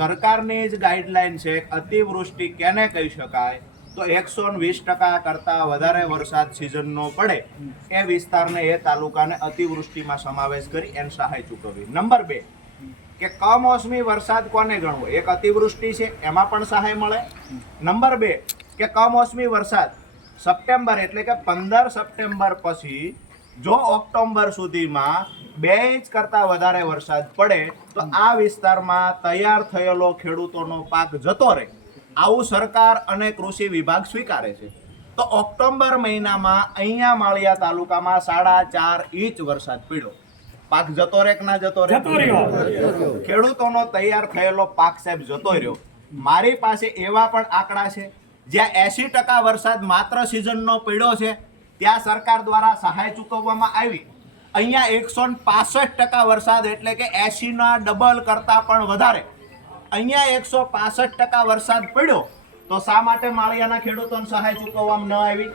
સરકારની જ ગાઈડલાઈન છે અતિવૃષ્ટિ કેને કહી શકાય તો 120% કરતાં વધારે વરસાદ સિઝનનો પડે એ વિસ્તારને એ તાલુકાને અતિવૃષ્ટિમાં સમાવેશ કરી એને સહાય ચૂકવવી. નંબર 2 કે કમોસમી વરસાદ કોને ગણવો? એક અતિવૃષ્ટિ છે એમાં પણ સહાય મળે. નંબર 2 કે કમોસમી વરસાદ સપ્ટેમ્બર એટલે કે 15 સપ્ટેમ્બર પછી જો ઓક્ટોબર સુધીમાં 2 ઇંચ કરતાં વધારે વરસાદ પડે તો આ વિસ્તારમાં તૈયાર થયેલો ખેડૂતોનો પાક જતો રહે, આવું સરકાર અને કૃષિ વિભાગ સ્વીકારે છે. તો ઓક્ટોબર મહિનામાં અહીંયા માળિયા તાલુકામાં 4.5 ઇંચ વરસાદ પડ્યો, પાક જતો રહે કે ના જતો રહે? ખેડૂતોનો તૈયાર થયેલો પાક સાહેબ જતો રહ્યો. મારી પાસે એવા પણ આંકડા છે જ્યાં 80% વરસાદ માત્ર સિઝનનો પડ્યો છે, ત્યાં સરકાર દ્વારા સહાય ચૂકવવામાં આવી. અહીંયા 165% વરસાદ એટલે કે 80ના ડબલ કરતાં પણ વધારે. અહીંયા 165% વરસાદ પડ્યો તો શા માટે માળિયાના ખેડૂતોને સહાય ચૂકવવામાં ન આવી?